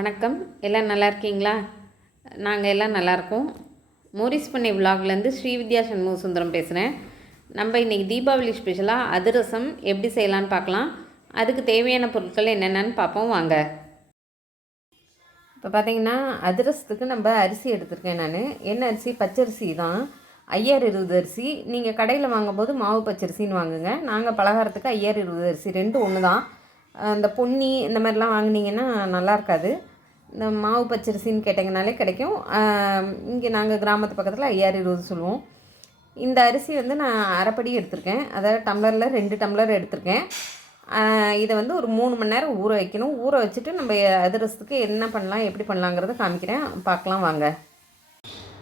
வணக்கம். எல்லாம் நல்லா இருக்கீங்களா? நாங்கள் எல்லாம் நல்லாயிருக்கோம். மோரிஸ் பண்ணை விலாக்லேருந்து ஸ்ரீவித்யா சண்முக சுந்தரம் பேசுகிறேன். நம்ம இன்றைக்கி தீபாவளி ஸ்பெஷலாக அதிரசம் எப்படி செய்யலான்னு பார்க்கலாம். அதுக்கு தேவையான பொருட்கள் என்னென்னு பார்ப்போம் வாங்க. இப்போ பார்த்திங்கன்னா அதிரசத்துக்கு நம்ம அரிசி எடுத்துருக்கேன். நான் என்ன அரிசி? பச்சரிசி தான். 5020 அரிசி. நீங்கள் கடையில் வாங்கும்போது மாவு பச்சரிசின்னு வாங்குங்க. நாங்கள் பலகாரத்துக்கு 5020 அரிசி ரெண்டும் ஒன்று தான். இந்த பொன்னி இந்த மாதிரிலாம் வாங்கினீங்கன்னா நல்லா இருக்காது. இந்த மாவு பச்சரிசின்னு கேட்டிங்கனாலே கிடைக்கும். இங்கே நாங்கள் கிராமத்து பக்கத்தில் 5020 சொல்லுவோம். இந்த அரிசி வந்து நான் அரைப்படி எடுத்திருக்கேன். அதாவது டம்ளரில் 2 டம்ளர் எடுத்திருக்கேன். இதை வந்து ஒரு 3 மணி நேரம் ஊற வைக்கணும். ஊற வச்சுட்டு நம்ம அதிரசத்துக்கு என்ன பண்ணலாம் எப்படி பண்ணலாங்கிறத காமிக்கிறேன், பார்க்கலாம் வாங்க.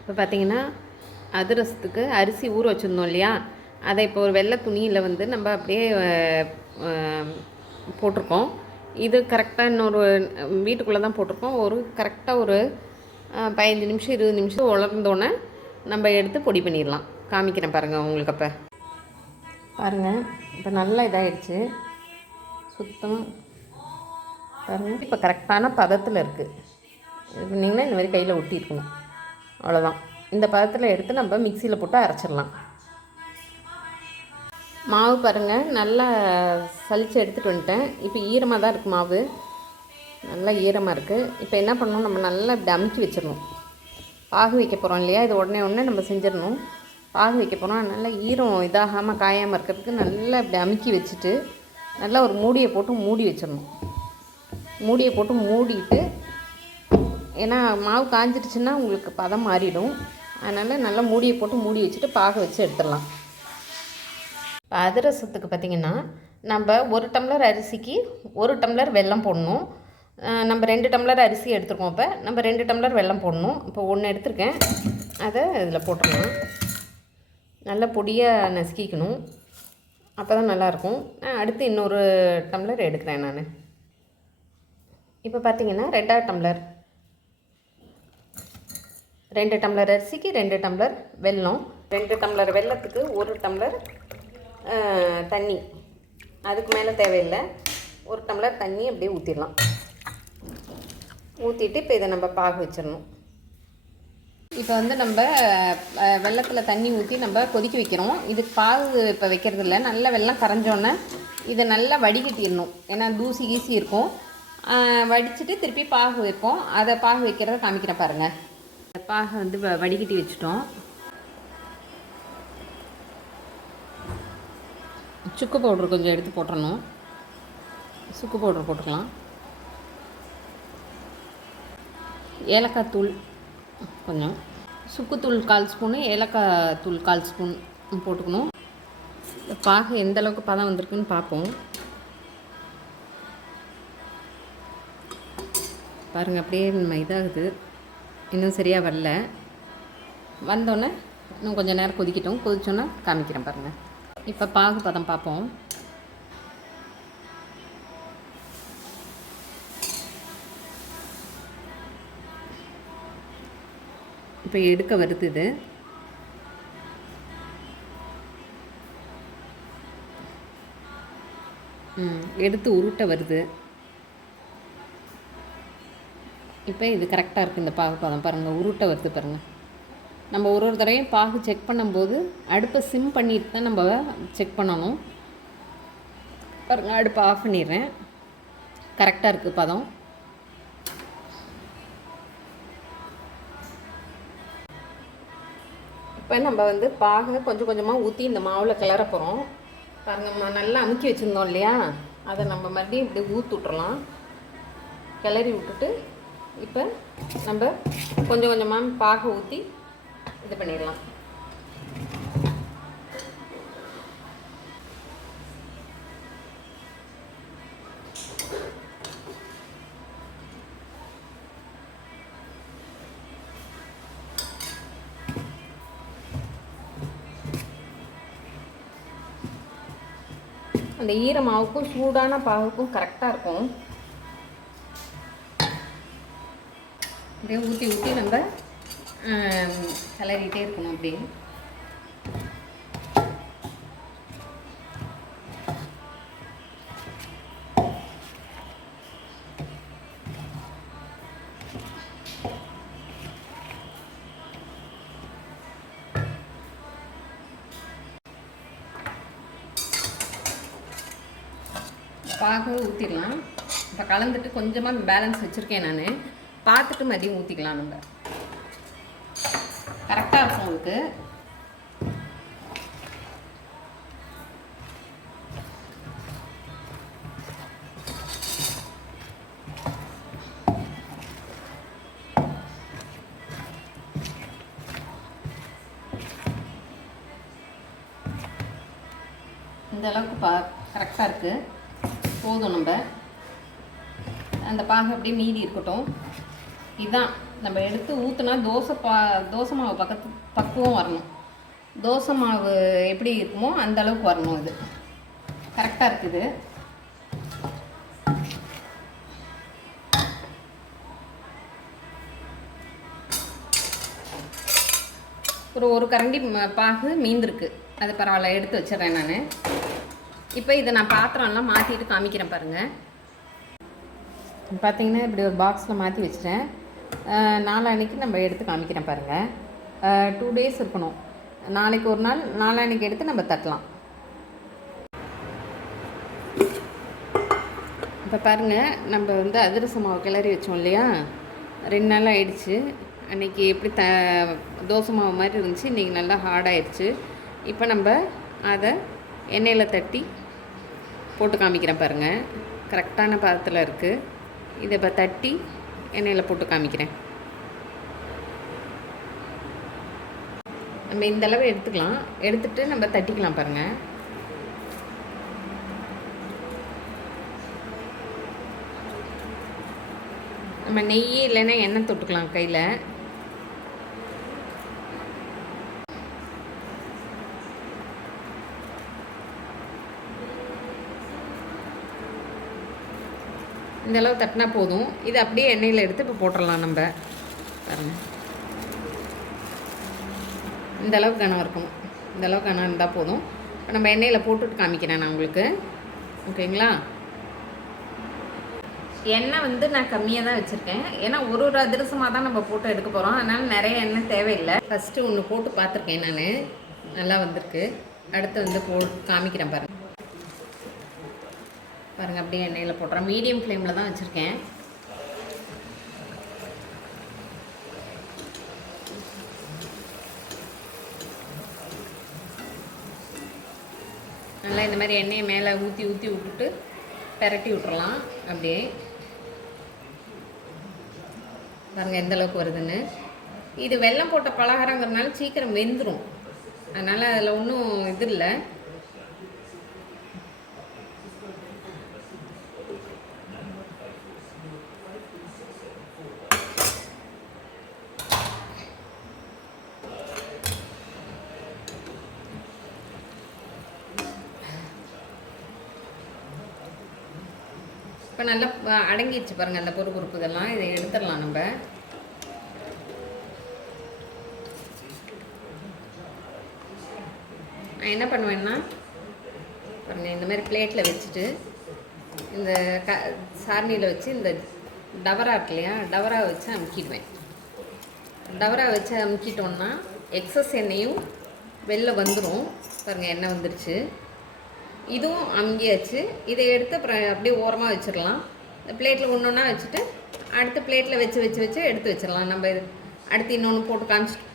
இப்போ பார்த்திங்கன்னா அதிரசத்துக்கு அரிசி ஊற வச்சுருந்தோம் இல்லையா, அதை இப்போ ஒரு வெள்ளை துணியில் வந்து நம்ம அப்படியே போட்டிருக்கோம். இது கரெக்டாக இன்னொரு வீட்டுக்குள்ளே தான் போட்டிருக்கோம். ஒரு கரெக்டாக ஒரு 15 நிமிஷம் 20 நிமிஷம் உலர்ந்தோன்னே நம்ம எடுத்து பொடி பண்ணிடலாம். காமிக்கிறேன் பாருங்கள் உங்களுக்கு. அப்போ பாருங்கள், இப்போ நல்லா இதாகிடுச்சு சுத்தம் பாருங்கள். இப்போ கரெக்டான பதத்தில் இருக்குது. இது பண்ணிங்கன்னா இந்த மாதிரி கையில் ஒட்டியிருக்கணும். அவ்வளோதான். இந்த பதத்தில் எடுத்து நம்ம மிக்சியில் போட்டு அரைச்சிடலாம். மாவு பாருங்கள், நல்லா சலித்து எடுத்துகிட்டு வந்துட்டேன். இப்போ ஈரமாக தான் இருக்குது மாவு, நல்லா ஈரமாக இருக்குது. இப்போ என்ன பண்ணணும், நம்ம நல்லா இப்படி அமுக்கி வச்சிடணும். பாகு வைக்க போகிறோம் இல்லையா, இது உடனே நம்ம செஞ்சிடணும். பாகு வைக்க போகிறோம். நல்லா ஈரம் இதாகாமல் காயாமல் இருக்கிறதுக்கு நல்லா இப்படி அமுக்கி வச்சுட்டு நல்லா ஒரு மூடியை போட்டு மூடி வச்சிடணும். மூடியை போட்டு மூடிட்டு, ஏன்னா மாவு காஞ்சிடுச்சுன்னா உங்களுக்கு பதம் மாறிடும். அதனால் நல்லா மூடியை போட்டு மூடி வச்சுட்டு பாகு வச்சு எடுத்துடலாம். இப்போ அதிரசத்துக்கு பார்த்திங்கன்னா நம்ம 1 டம்ளர் அரிசிக்கு 1 டம்ளர் வெல்லம் போடணும். நம்ம 2 டம்ளர் அரிசி எடுத்துருக்கோம். இப்போ நம்ம 2 டம்ளர் வெல்லம் போடணும். இப்போ 1 எடுத்துருக்கேன், அதை இதில் போட்டுடலாம். நல்லா பொடியாக நசுக்கிக்கணும், அப்போ தான் நல்லாயிருக்கும். அடுத்து இன்னொரு டம்ளர் எடுக்கிறேன் நான். இப்போ பார்த்திங்கன்னா 2 டம்ளர் 2 டம்ளர் அரிசிக்கு 2 டம்ளர் வெல்லம். 2 டம்ளர் வெல்லத்துக்கு 1 டம்ளர் தண்ணி. அதுக்கு மேலே தேவையில்லை. 1 டம்ளர் தண்ணி அப்படியே ஊற்றிடலாம். ஊற்றிட்டு இப்போ இதை நம்ம பாகு வச்சிடணும். இப்போ வந்து நம்ம வெல்லத்தில் தண்ணி ஊற்றி நம்ம கொதிக்க வைக்கிறோம். இதுக்கு பாகு இப்போ வைக்கிறது இல்லை. நல்லா வெல்லம் கரைஞ்சோன்னே இதை நல்லா வடிகட்டிடணும். ஏன்னா தூசி கீசி இருக்கும். வடிச்சிட்டு திருப்பி பாகு வைப்போம். அதை பாகு வைக்கிறத காமிக்கிறேன் பாருங்கள். பாகை வந்து வடிகட்டி வச்சுட்டோம். சுக்கு பவுட்ரு கொஞ்சம் எடுத்து போட்டுடணும். சுக்கு பவுட்ரு போட்டுக்கலாம். ஏலக்காய் தூள் கொஞ்சம், சுக்குத்தூள் 1/4 ஸ்பூனு, ஏலக்காய் தூள் 1/4 ஸ்பூன் போட்டுக்கணும். பாகு எந்த அளவுக்கு பதம் வந்திருக்குன்னு பார்ப்போம். பாருங்கள், அப்படியே நம்ம இதாகுது. இன்னும் சரியாக வரல. வந்தோடனே இன்னும் கொஞ்சம் நேரம் கொதிக்கிட்டோம். கொதிச்சோன்னே காமிக்கிறேன் பாருங்கள். இப்போ பாகு பதம் பார்ப்போம். இப்போ எடுக்க வருது இது. எடுத்து உருட்ட வருது. இப்போ இது கரெக்டாக இருக்குது. இந்த பாகு பதம் பாருங்கள், உருட்ட வருது பாருங்கள். நம்ம ஒரு தடவையும் பாகு செக் பண்ணும்போது அடுப்பை சிம் பண்ணிட்டு தான் நம்ம செக் பண்ணணும். பாருங்கள், அடுப்பை ஆஃப் பண்ணிடுறேன். கரெக்டாக இருக்குது பதம். இப்போ நம்ம வந்து பாகை கொஞ்சம் கொஞ்சமாக ஊற்றி இந்த மாவில் கிளற போகிறோம். பாருங்கள், நல்லா அமுக்கி வச்சுருந்தோம் இல்லையா, அதை நம்ம மறுபடியும் இப்படி ஊற்றி விட்டுறலாம். கிளறி விட்டுட்டு இப்போ நம்ம கொஞ்சம் கொஞ்சமாக பாகை ஊற்றி இது பண்ணிடலாம். அந்த ஈரமாவுக்கும் சூடான பாகுக்கும் கரெக்டாக இருக்கும். அப்படியே ஊற்றி ஊற்றி நம்ம கிளறிட்டே இருக்கணும். அப்படியே பாகு ஊற்றிடலாம். இப்போ கலந்துட்டு கொஞ்சமாக பேலன்ஸ் வச்சுருக்கேன் நான். பார்த்துட்டு மதியம் ஊற்றிக்கலாம். நம்ம கரெக்டாக இருக்கும் உங்களுக்கு. இந்த அளவுக்கு கரெக்டாக இருக்குது, போதும். நம்ம அந்த பாகு அப்படியே மீதி இருக்கட்டும். இதுதான் நம்ம எடுத்து ஊற்றுனா தோசை மாவு பக்குவம் வரணும். தோசை மாவு எப்படி இருக்குமோ அந்த அளவுக்கு வரணும். இது கரெக்டாக இருக்குது. ஒரு கரண்டி பாகு மீந்திருக்கு. அது பரவாயில்ல, எடுத்து வச்சிடறேன் நான். இப்போ இதை நான் பாத்திரம்லாம் மாற்றிட்டு காமிக்கிறேன் பாருங்கள். பார்த்தீங்கன்னா இப்படி ஒரு பாக்ஸில் மாற்றி வச்சிட்டேன். நாளான்னைக்கு நம்ம எடுத்து காமிக்கிறேன் பாருங்கள். 2 days இருக்கணும். நாளைக்கு ஒரு நாள், நாளான்னைக்கு எடுத்து நம்ம தட்டலாம். இப்போ பாருங்கள், நம்ம வந்து அதிரச மாவு கிளறி வச்சோம் இல்லையா, 2 நாள் ஆகிடுச்சு. அன்றைக்கி எப்படி தோசை மாவு மாதிரி இருந்துச்சு, இன்றைக்கி நல்லா ஹார்டாகிடுச்சு. இப்போ நம்ம அதை எண்ணெயில் தட்டி போட்டு காமிக்கிறேன் பாருங்கள். கரெக்டான பாதத்தில் இருக்குது. இதை இப்போ தட்டி எண்ணெயில் போட்டு காமிக்கிறேன். நம்ம இந்தளவு எடுத்துக்கலாம். எடுத்துகிட்டு நம்ம தட்டிக்கலாம் பாருங்கள். நம்ம நெய் இல்லைன்னா எண்ணெய் தொட்டுக்கலாம் கையில். இந்தளவு தட்டினா போதும். இது அப்படியே எண்ணெயில் எடுத்து இப்போ போட்டுடலாம். நம்ம பாருங்கள், இந்தளவு கனம் இருக்கணும். இந்தளவு கனம் இருந்தால் போதும். இப்போ நம்ம எண்ணெயில் போட்டுட்டு காமிக்கிறேன் நான் உங்களுக்கு. ஓகேங்களா? எண்ணெய் வந்து நான் கம்மியாக தான் வச்சுருக்கேன். ஏன்னா ஒரு அதிரசமாக தான் நம்ம போட்டு எடுக்க போகிறோம். அதனால் நிறைய எண்ணெய் தேவையில்லை. ஃபஸ்ட்டு ஒன்று போட்டு பார்த்துருக்கேன் நான், நல்லா வந்திருக்கு. அடுத்து வந்து காமிக்கிறேன் பாருங்கள். பாருங்கள், அப்படியே எண்ணெயில் போட்டுறேன். மீடியம் ஃப்ளேமில் தான் வச்சுருக்கேன். நல்லா இந்த மாதிரி எண்ணெயை மேலே ஊற்றி விட்டுட்டு பெரட்டி விட்டுறலாம். அப்படியே பாருங்கள் எந்த அளவுக்கு வருதுன்னு. இது வெல்லம் போட்ட பலகாரங்கிறதுனால சீக்கிரம் வெந்துடும். அதனால் அதில் ஒன்றும் இது இல்லை. இப்போ நல்லா அடங்கிடுச்சு பாருங்கள் அந்த பொறுப்பு இதெல்லாம். இதை எடுத்துடலாம். நம்ம நான் என்ன பண்ணுவேன்னா பாருங்கள், இந்த மாதிரி பிளேட்டில் வச்சுட்டு இந்த சாரணியில் வச்சு இந்த டவரா இருக்கு இல்லையா, டவரா வச்சு அமுக்கிடுவேன். டவரா வச்சு அமுக்கிட்டோன்னா எக்ஸஸ் எண்ணெயும் வெளில வந்துடும். பாருங்கள், எண்ணெய் வந்துடுச்சு. இதுவும் அமுங்கியாச்சு. இதை எடுத்து அப்புறம் அப்படியே ஓரமாக வச்சிடலாம். இந்த பிளேட்டில் ஒன்று வச்சுட்டு அடுத்த பிளேட்டில் வச்சு எடுத்து வச்சிடலாம். நம்ம இது அடுத்து இன்னொன்று போட்டு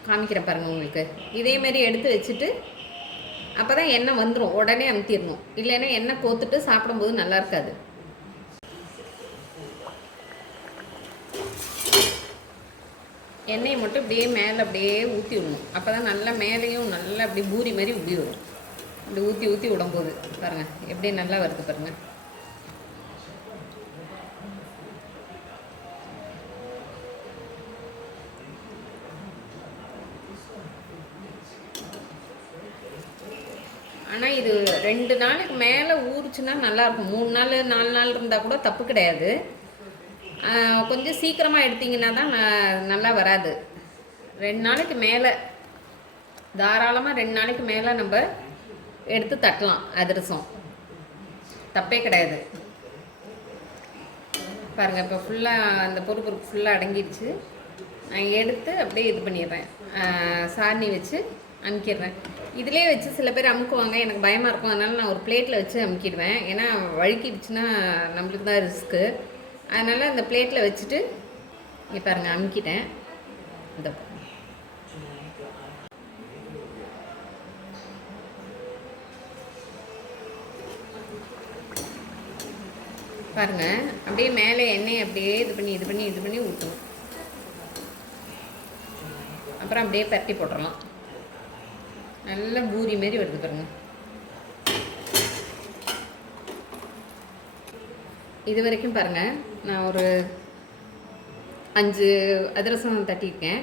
காமிக்கிறேன் பாருங்கள் உங்களுக்கு. இதேமாரி எடுத்து வச்சுட்டு அப்போ தான் எண்ணெய் வந்துடும். உடனே அமுத்திடணும். இல்லைன்னா எண்ணெய் கோத்துட்டு சாப்பிடும்போது நல்லா இருக்காது. எண்ணெயை மட்டும் இப்படியே மேலே அப்படியே ஊற்றி விடணும். அப்போ தான் நல்லா மேலேயும் நல்லா அப்படியே பூரி மாதிரி உப்பி வரும். இப்படி ஊற்றி விடும்போது பாருங்கள் எப்படி நல்லா வருது பாருங்கள். ஆனால் இது 2 நாளுக்கு மேலே ஊறுச்சுன்னா நல்லாயிருக்கும். 3 நாள் 4 நாள் இருந்தால் கூட தப்பு கிடையாது. கொஞ்சம் சீக்கிரமாக எடுத்திங்கன்னா தான் நல்லா வராது. 2 நாளைக்கு மேலே தாராளமாக 2 நாளைக்கு மேலே நம்ம எடுத்து தட்டலாம். அதிரசம் தப்பே கிடையாது. பாருங்கள், இப்போ ஃபுல்லாக அந்த பொறுப்பு ஃபுல்லாக அடங்கிடுச்சு. நான் எடுத்து அப்படியே இது பண்ணிடுறேன். சாரணி வச்சு அமுக்கிடுறேன். இதிலே வச்சு சில பேர் அமுக்குவாங்க, எனக்கு பயமாக இருக்கும். அதனால் நான் ஒரு பிளேட்டில் வச்சு அமுக்கிடுவேன். ஏன்னா வழுக்கிடுச்சுன்னா நம்மளுக்கு தான் ரிஸ்க்கு. அதனால் அந்த பிளேட்டில் வச்சுட்டு இங்கே பாருங்கள் அமுக்கிட்டேன். இந்த பாருங்கள் அப்படியே மேலே எண்ணெயை அப்படியே இது பண்ணி ஊற்றணும். அப்புறம் அப்படியே பரட்டி போட்டுடலாம். நல்ல பூரி மாரி வருது பாருங்கள். இது வரைக்கும் பாருங்கள் நான் ஒரு 5 அதிரசம் தட்டியிருக்கேன்.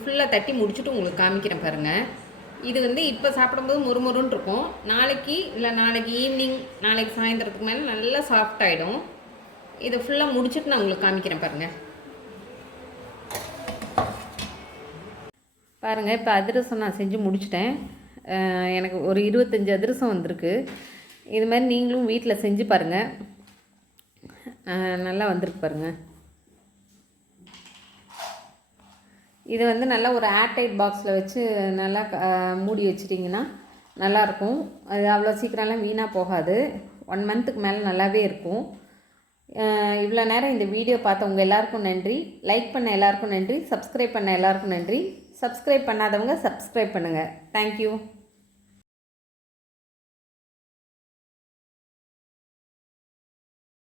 ஃபுல்லாக தட்டி முடிச்சுட்டு உங்களுக்கு காமிக்கிறேன் பாருங்கள். இது வந்து இப்போ சாப்பிடும்போது முறுமுறுன்னு இருக்கும். நாளைக்கு இல்லை நாளைக்கு ஈவினிங், நாளைக்கு சாயந்தரத்துக்கு மேலே நல்லா சாஃப்ட் ஆகிடும். இதை ஃபுல்லாக முடிச்சுட்டு நான் உங்களுக்கு காமிக்கிறேன் பாருங்கள். பாருங்கள் இப்போ அதிரசம் நான் செஞ்சு முடிச்சிட்டேன். எனக்கு ஒரு 25 அதிரசம் வந்திருக்கு. இது மாதிரி நீங்களும் வீட்டில் செஞ்சு பாருங்கள். நல்லா வந்திருக்கு பாருங்கள். இது வந்து நல்லா ஒரு ஏர்டைட் பாக்ஸில் வச்சு நல்லா மூடி வச்சிட்டிங்கன்னா நல்லாயிருக்கும். அது அவ்வளோ சீக்கிரம்லாம் வீணாக போகாது. 1 மந்த்துக்கு மேலே நல்லாவே இருக்கும். இவ்வளோ நேரம் இந்த வீடியோ பார்த்தவங்க எல்லாருக்கும் நன்றி. லைக் பண்ண எல்லாருக்கும் நன்றி. சப்ஸ்கிரைப் பண்ண எல்லாருக்கும் நன்றி. சப்ஸ்கிரைப் பண்ணாதவங்க சப்ஸ்கிரைப் பண்ணுங்கள். தேங்க்யூ.